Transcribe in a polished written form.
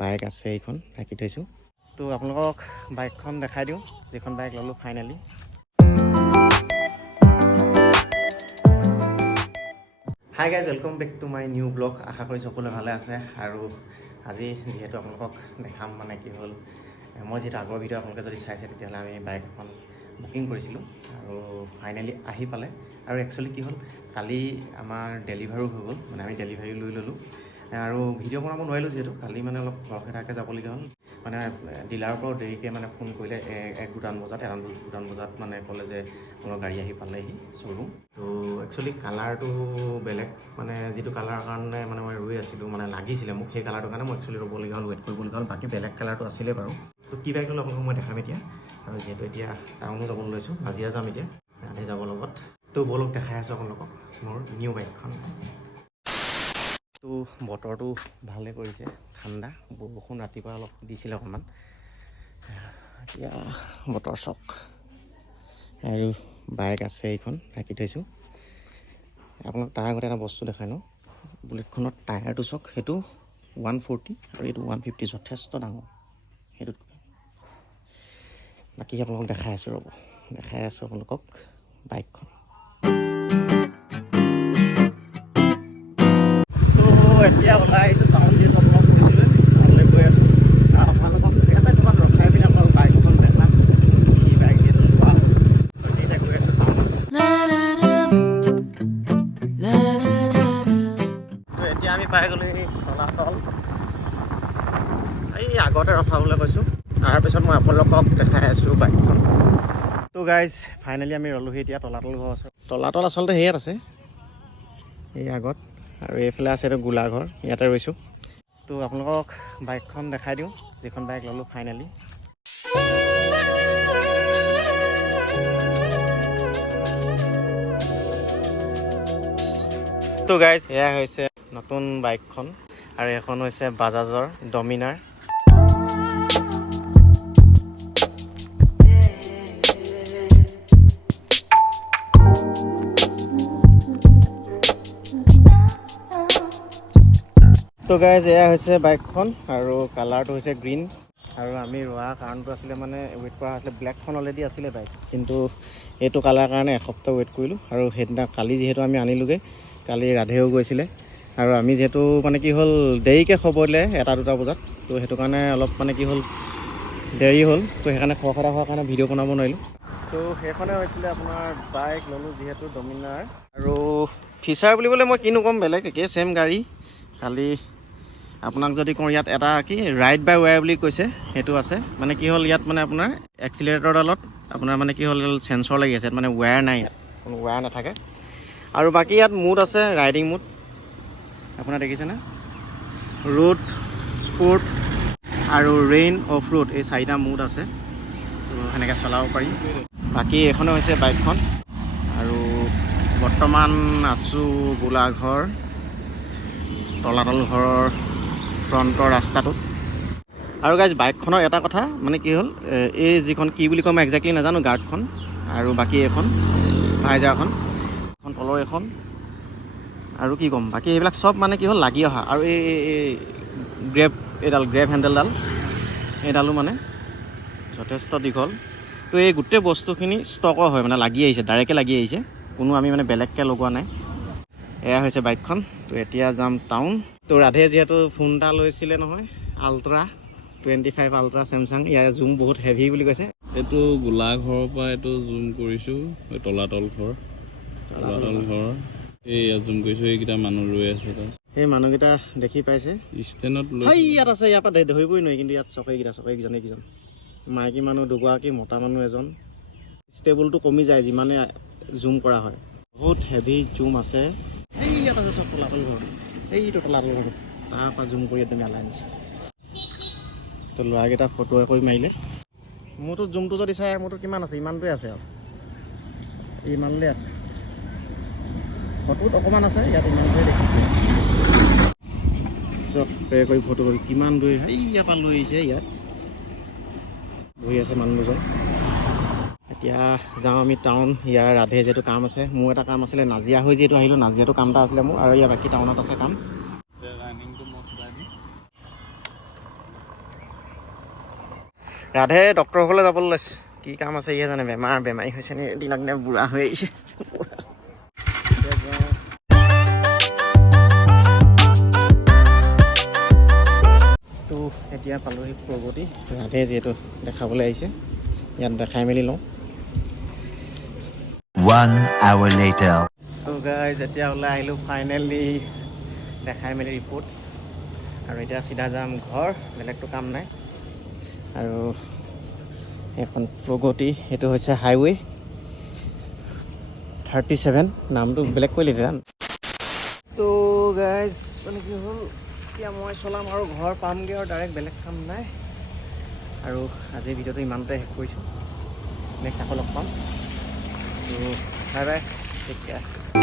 Bike আছে, এইখন ৰাখি থৈছোঁ। তো আপোনালোকক বাইকখন দেখাই দিওঁ, যিখন বাইক ল'লোঁ finally. Hi guys, welcome back to my new blog. আশা কৰি সকলোৱে ভালে আছে। আৰু আজি যিহেতু আপোনালোকক দেখাম মানে কি হ'ল, মই যিহেতু আগৰ ভিডিঅ' আপোনালোকে যদি চাইছে তেতিয়াহ'লে আমি বাইক এখন বুকিং কৰিছিলোঁ আৰু ফাইনেলি আহি পালে। আৰু একচুৱেলি কি হ'ল, কালি আমাৰ ডেলিভাৰো হৈ গ'ল, মানে আমি ডেলিভাৰী লৈ ল'লোঁ। আৰু ভিডিঅ' বনাব নোৱাৰিলোঁ যিহেতু কালি মানে অলপ খৰখেদাকৈ যাবলগীয়া হ'ল। মানে ডিলাৰৰ পৰাও দেৰিকৈ মানে ফোন কৰিলে, দুটামান বজাত মানে ক'লে যে আপোনাৰ গাড়ী আহি পালেহি শ্ব'ৰুম। তো একচুৱেলি কালাৰটো বেলেগ, মানে যিটো কালাৰৰ কাৰণে মানে মই ৰৈ আছিলোঁ, মানে লাগিছিলে মোক সেই কালাৰটোৰ কাৰণে মই একচুৱেলি ৰ'বলগীয়া হ'ল, ৱেইট কৰিবলগীয়া হ'ল। বাকী বেলেগ কালাৰটো আছিলে বাৰু। তো কি বাইক হ'লেও আপোনালোকক মই দেখাম এতিয়া। আৰু যিহেতু এতিয়া টাউনো যাবলৈ লৈছোঁ, নাজিৰা যাম এতিয়া, ৰাধে যাব লগত। তো বলক দেখাই আছোঁ আপোনালোকক মোৰ নিউ বাইকখন। তো বতৰটো ভালে কৰিছে, ঠাণ্ডা, বৰষুণ ৰাতিপুৱা অলপ দিছিলে অকণমান। এতিয়া বতৰ চাওক, আৰু বাইক আছে, এইখন ৰাখি থৈছোঁ। আপোনাক তাৰ আগতে এটা বস্তু দেখাই লওঁ, বুলেটখনৰ টায়াৰটো চাওক, সেইটো 140 আৰু এইটো 150, যথেষ্ট ডাঙৰ সেইটোত। বাকী আপোনালোকক দেখাই আছোঁ আপোনালোকক বাইকখন। এতিয়া ওলাই আহিছোঁ টাউন, যিহেতু আপোনাক কৈছিলোঁ তালৈ গৈ আছোঁ। আপোনালোকক ইয়াতে তোমাক ৰখাই পিনে আপোনালোক বাইকখন দেখাম, কি বাইক যিহেতু পাম। এতিয়া গৈ আছোঁ টাউনত। এতিয়া আমি পাই গ'লো তলাতল। এই আগতে ৰখাবলৈ কৈছোঁ, তাৰপিছত মই আপোনালোকক দেখাই আছোঁ বাইকখন। তো গাইজ ফাইনেলি আমি ৰ'লোহি এতিয়া তলাতল ঘৰ ওচৰত। তলাতল আচলতে সেয়াত আছে, এই আগত, আৰু এইফালে আছে এইটো গোলাঘৰ, ইয়াতে ৰৈছোঁ। তো আপোনালোকক বাইকখন দেখাই দিওঁ, যিখন বাইক ল'লোঁ ফাইনেলি। তো গাইজ এয়া হৈছে নতুন বাইকখন, আৰু এখন হৈছে বাজাজৰ ডমিনাৰ। তো গাইজ এয়া হৈছে বাইকখন, আৰু কালাৰটো হৈছে গ্ৰীণ। আৰু আমি ৰোৱা কাৰণটো আছিলে মানে ৱেইট কৰা আছিলে, ব্লেকখন অলৰেডি আছিলে বাইক, কিন্তু এইটো কালাৰ কাৰণে এসপ্তাহ ৱেইট কৰিলোঁ। আৰু সেইদিনা কালি যিহেতু আমি আনিলোগৈ, কালি ৰাধেও গৈছিলে, আৰু আমি যিহেতু মানে কি হ'ল দেৰিকৈ খবৰ দিলে 1-2 বজাত, তো সেইটো কাৰণে অলপ মানে কি হ'ল দেৰি হ'ল। তো সেইকাৰণে খৰখেদা হোৱাৰ কাৰণে ভিডিঅ' বনাব নোৱাৰিলোঁ। তো সেইখনে হৈছিলে আপোনাৰ বাইক ল'লোঁ যিহেতু ডমিনাৰ। আৰু ফিচাৰ বুলিবলৈ মই কিনো ক'ম, বেলেগ একেই ছেম গাড়ী, খালি আপোনাক যদি কওঁ ইয়াত এটা কি ৰাইড বাই ৱায়াৰ বুলি কৈছে, সেইটো আছে। মানে কি হ'ল ইয়াত মানে আপোনাৰ এক্সিলেৰেটৰডালত আপোনাৰ মানে কি হ'ল চেঞ্চৰ লাগি আছে, মানে ৱায়াৰ নাই, ইয়াত কোনো ৱায়াৰ নাথাকে। আৰু বাকী ইয়াত মুড আছে, ৰাইডিং মুড আপোনাৰ দেখিছেনে, ৰোড, স্পৰ্ট আৰু ৰেইন, অফ ৰোড, এই 4টা মুড আছে। তো সেনেকৈ চলাব পাৰি। বাকী এইখনে হৈছে বাইকখন, আৰু বৰ্তমান আছোঁ গোলাঘৰ তলাতল ঘৰৰ ফ্ৰণ্টৰ ৰাস্তাটোত। আৰু গাইজ বাইকখনৰ এটা কথা মানে কি হ'ল, এই যিখন কি বুলি কয় মই একজেক্টলি নাজানো, গাৰ্ডখন, আৰু বাকী এইখন ভাইজাৰখন, এখন তলৰ এখন, আৰু কি ক'ম, বাকী এইবিলাক চব মানে কি হ'ল লাগি অহা। আৰু এই গ্ৰেব হেণ্ডেলডাল, এইডালো মানে যথেষ্ট দীঘল। তো এই গোটেই বস্তুখিনি ষ্টকৰ হয়, মানে লাগি আহিছে, ডাইৰেক্টে লাগি আহিছে, কোনো আমি মানে বেলেগকৈ লগোৱা নাই। এয়া হৈছে বাইকখন। তো এতিয়া যাম টাউন। তো ৰাধে যিহেতু ফোন এটা লৈছিলে নহয়, আল্ট্ৰা 25 আল্ট্ৰা চেমচাং, ইয়াৰ জুম বহুত হেভি বুলি কৈছে। এইটো গোলাঘৰৰ পৰা এইটো জুম কৰিছোঁ, এই তলাতল ঘৰ এইয়া জুম কৰিছোঁ। এইকেইটা মানুহ ৰৈ আছে তাত, সেই মানুহকেইটা দেখি পাইছে ষ্টেণ্ডত লৈ। ইয়াত আছে, ইয়াৰ পৰা ধৰিবই নোৱাৰি, কিন্তু ইয়াত চকেইকেইজন মাইকী মানুহ 2গৰাকী, মতা মানুহ 1। ষ্টেবলটো কমি যায় যিমানে জুম কৰা হয়, বহুত হেভি জুম আছে। এই ইয়াত আছে চব তলাতল ঘৰ, এইটো তলাতল ঘৰ, তাৰ পৰা জুম কৰি একদম এলাই আনিছে। তো ল'ৰাকেইটা ফটো কৰি মাৰিলে। মোৰতো জুমটো যদি চাই, মোৰতো কিমান আছে, ইমানটোৱে আছে, আৰু ইমানটোৱে আছে। ফটোত অকণমান আছে, ইয়াত ইমানটোৱে দেখিছোঁ। চব কৰি ফটো কৰি কিমান দূৰ, ইয়াৰ পৰা লৈ আহিছে, ইয়াত বহি আছে মানুহ দুজন। এতিয়া যাওঁ আমি টাউন। ইয়াৰ ৰাধে যিহেতু কাম আছে, মোৰ এটা কাম আছিলে, নাজিয়া হৈ যিহেতু আহিলোঁ, নাজিয়াটো কাম এটা আছিলে মোৰ, আৰু ইয়াৰ বাকী টাউনত আছে কাম। ৰাধে ডক্টৰৰ ঘৰলৈ যাবলৈ লৈছে কি কাম আছে ইয়ে জানে বেমাৰী হৈছে নে দিনক দিনে বুঢ়া হৈ আহিছে তো এতিয়া পালোহি প্ৰগতি ৰাধে যিহেতু দেখাবলৈ আহিছে ইয়াত দেখাই মেলি লওঁ 1 hour later. তো গাইজ এতিয়া ওলাই আহিলোঁ ফাইনেলি দেখাই মেলি ৰিপৰ্ট আৰু এতিয়া চিধা যাম ঘৰ বেলেগতো কাম নাই আৰু এখন প্ৰগতি সেইটো হৈছে হাইৱে 37 নামটো বেলেগ কৈ লিখা তো গাইজ মানে কি হ'ল এতিয়া মই চলাম আৰু ঘৰ পামগৈ আৰু ডাইৰেক্ট বেলেগ কাম নাই আৰু আজিৰ ভিডিঅ'টো ইমানতে শেষ কৰিছোঁ নেক্সট আকৌ লগ পাম তো বাই বাই টেক কেয়াৰ